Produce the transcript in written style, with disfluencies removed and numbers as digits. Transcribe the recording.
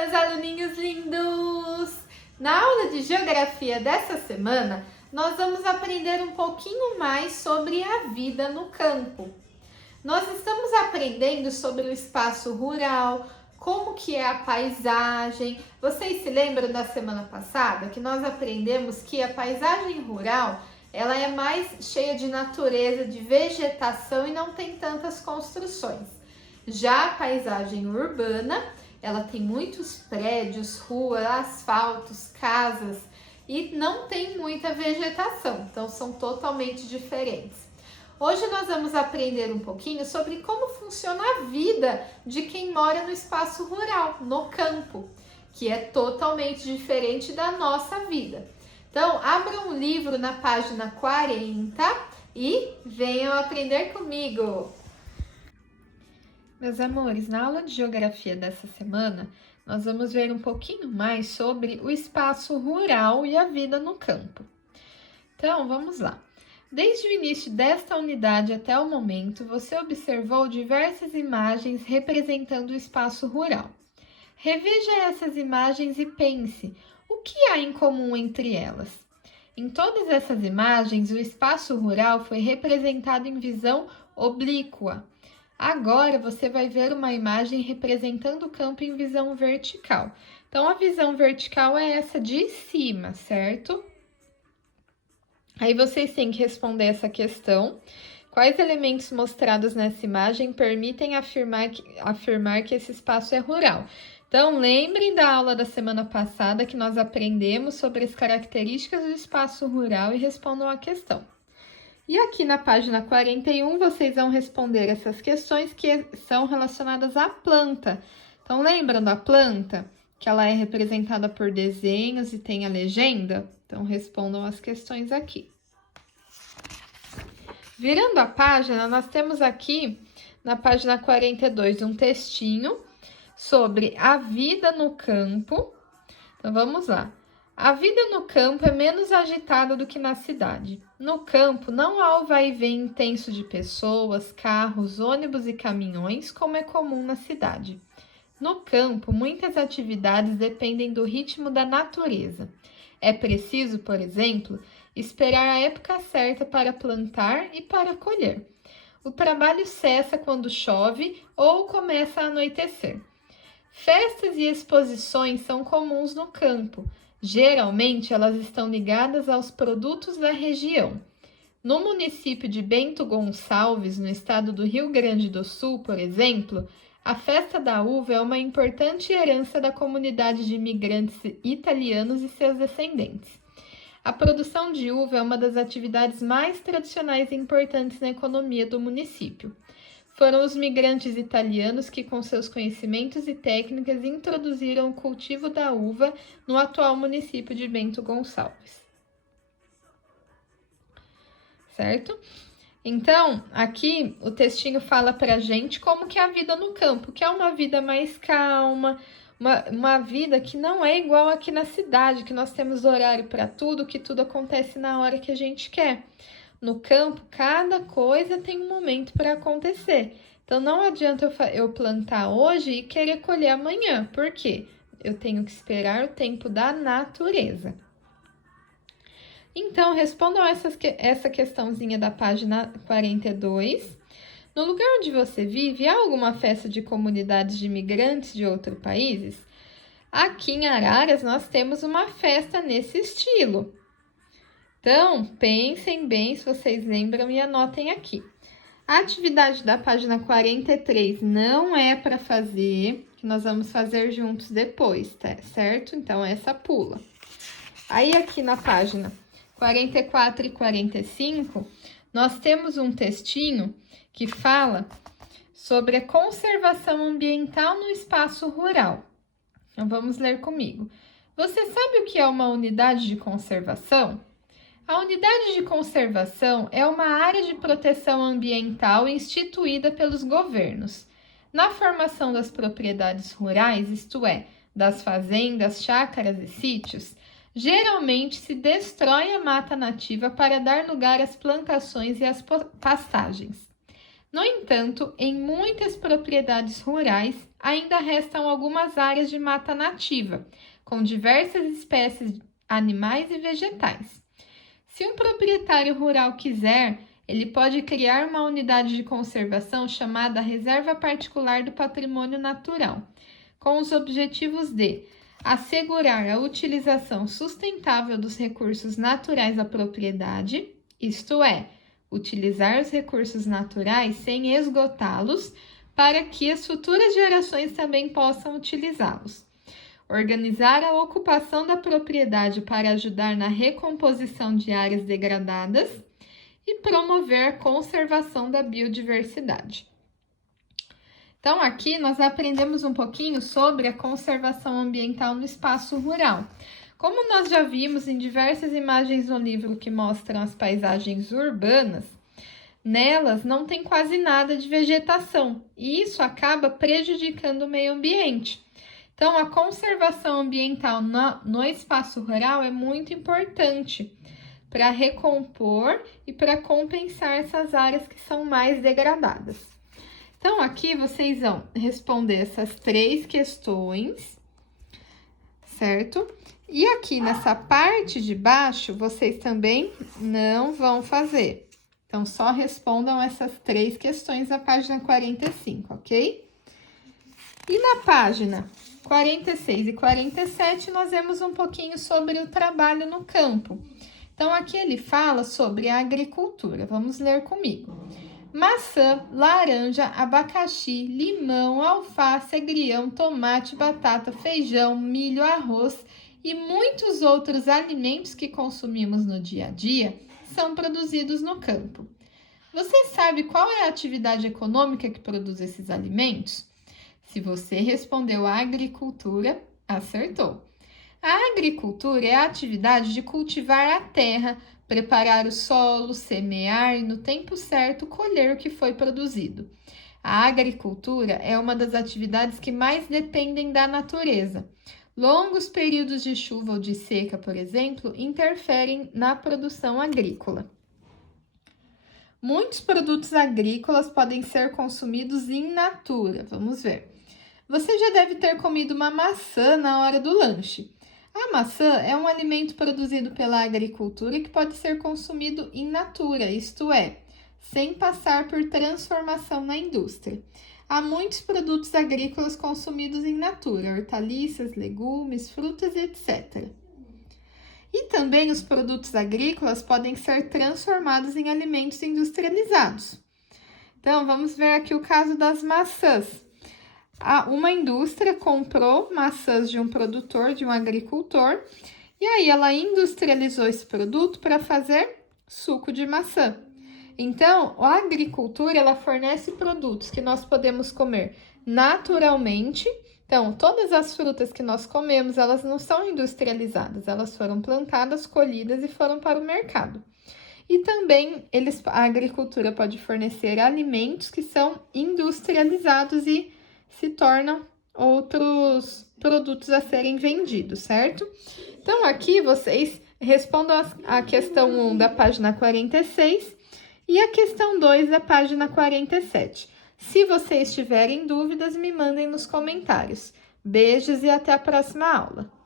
meus aluninhos lindos! Na aula de geografia dessa semana, nós vamos aprender um pouquinho mais sobre a vida no campo. Nós estamos aprendendo sobre o espaço rural, como que é a paisagem. Vocês se lembram da semana passada que nós aprendemos que a paisagem rural, ela é mais cheia de natureza, de vegetação e não tem tantas construções. Já a paisagem urbana, ela tem muitos prédios, ruas, asfaltos, casas e não tem muita vegetação, então são totalmente diferentes. Hoje nós vamos aprender um pouquinho sobre como funciona a vida de quem mora no espaço rural, no campo, que é totalmente diferente da nossa vida. Então, abra um livro na página 40 e venham aprender comigo! Meus amores, na aula de geografia dessa semana, nós vamos ver um pouquinho mais sobre o espaço rural e a vida no campo. Então, vamos lá. Desde o início desta unidade até o momento, você observou diversas imagens representando o espaço rural. Reveja essas imagens e pense, o que há em comum entre elas? Em todas essas imagens, o espaço rural foi representado em visão oblíqua. Agora você vai ver uma imagem representando o campo em visão vertical. Então, a visão vertical é essa de cima, certo? Aí vocês têm que responder essa questão. Quais elementos mostrados nessa imagem permitem afirmar que esse espaço é rural? Então, lembrem da aula da semana passada que nós aprendemos sobre as características do espaço rural e respondam a questão. E aqui na página 41, vocês vão responder essas questões que são relacionadas à planta. Então, lembram da planta? Que ela é representada por desenhos e tem a legenda? Então, respondam as questões aqui. Virando a página, nós temos aqui, na página 42, um textinho sobre a vida no campo. Então, vamos lá. A vida no campo é menos agitada do que na cidade. No campo, não há o vai e vem intenso de pessoas, carros, ônibus e caminhões, como é comum na cidade. No campo, muitas atividades dependem do ritmo da natureza. É preciso, por exemplo, esperar a época certa para plantar e para colher. O trabalho cessa quando chove ou começa a anoitecer. Festas e exposições são comuns no campo. Geralmente, elas estão ligadas aos produtos da região. No município de Bento Gonçalves, no estado do Rio Grande do Sul, por exemplo, a festa da uva é uma importante herança da comunidade de imigrantes italianos e seus descendentes. A produção de uva é uma das atividades mais tradicionais e importantes na economia do município. Foram os migrantes italianos que, com seus conhecimentos e técnicas, introduziram o cultivo da uva no atual município de Bento Gonçalves. Certo? Então, aqui o textinho fala pra gente como que é a vida no campo, que é uma vida mais calma, uma vida que não é igual aqui na cidade, que nós temos horário para tudo, que tudo acontece na hora que a gente quer. No campo, cada coisa tem um momento para acontecer. Então, não adianta eu plantar hoje e querer colher amanhã. Por quê? Eu tenho que esperar o tempo da natureza. Então, respondam essa questãozinha da página 42. No lugar onde você vive, há alguma festa de comunidades de imigrantes de outros países? Aqui em Araras, nós temos uma festa nesse estilo. Então, pensem bem se vocês lembram e anotem aqui. A atividade da página 43 não é para fazer, que nós vamos fazer juntos depois, tá? Certo? Então, essa pula. Aí, aqui na página 44 e 45, nós temos um textinho que fala sobre a conservação ambiental no espaço rural. Então, vamos ler comigo. Você sabe o que é uma unidade de conservação? A unidade de conservação é uma área de proteção ambiental instituída pelos governos. Na formação das propriedades rurais, isto é, das fazendas, chácaras e sítios, geralmente se destrói a mata nativa para dar lugar às plantações e às pastagens. No entanto, em muitas propriedades rurais, ainda restam algumas áreas de mata nativa, com diversas espécies animais e vegetais. Se um proprietário rural quiser, ele pode criar uma unidade de conservação chamada Reserva Particular do Patrimônio Natural, com os objetivos de assegurar a utilização sustentável dos recursos naturais da propriedade, isto é, utilizar os recursos naturais sem esgotá-los, para que as futuras gerações também possam utilizá-los. Organizar a ocupação da propriedade para ajudar na recomposição de áreas degradadas e promover a conservação da biodiversidade. Então, aqui nós aprendemos um pouquinho sobre a conservação ambiental no espaço rural. Como nós já vimos em diversas imagens no livro que mostram as paisagens urbanas, nelas não tem quase nada de vegetação e isso acaba prejudicando o meio ambiente. Então, a conservação ambiental no espaço rural é muito importante para recompor e para compensar essas áreas que são mais degradadas. Então, aqui vocês vão responder essas 3 questões, certo? E aqui nessa parte de baixo, vocês também não vão fazer. Então, só respondam essas 3 questões da página 45, ok? E na página 46 e 47, nós vemos um pouquinho sobre o trabalho no campo. Então, aqui ele fala sobre a agricultura. Vamos ler comigo. Maçã, laranja, abacaxi, limão, alface, agrião, tomate, batata, feijão, milho, arroz e muitos outros alimentos que consumimos no dia a dia são produzidos no campo. Você sabe qual é a atividade econômica que produz esses alimentos? Se você respondeu agricultura, acertou. A agricultura é a atividade de cultivar a terra, preparar o solo, semear e, no tempo certo, colher o que foi produzido. A agricultura é uma das atividades que mais dependem da natureza. Longos períodos de chuva ou de seca, por exemplo, interferem na produção agrícola. Muitos produtos agrícolas podem ser consumidos in natura. Vamos ver. Você já deve ter comido uma maçã na hora do lanche. A maçã é um alimento produzido pela agricultura que pode ser consumido in natura, isto é, sem passar por transformação na indústria. Há muitos produtos agrícolas consumidos in natura, hortaliças, legumes, frutas, etc. E também os produtos agrícolas podem ser transformados em alimentos industrializados. Então, vamos ver aqui o caso das maçãs. Uma indústria comprou maçãs de um produtor, de um agricultor, e aí ela industrializou esse produto para fazer suco de maçã. Então, a agricultura, ela fornece produtos que nós podemos comer naturalmente. Então, todas as frutas que nós comemos, elas não são industrializadas, elas foram plantadas, colhidas e foram para o mercado. E também a agricultura pode fornecer alimentos que são industrializados e se tornam outros produtos a serem vendidos, certo? Então, aqui vocês respondam a questão 1 da página 46 e a questão 2 da página 47. Se vocês tiverem dúvidas, me mandem nos comentários. Beijos e até a próxima aula!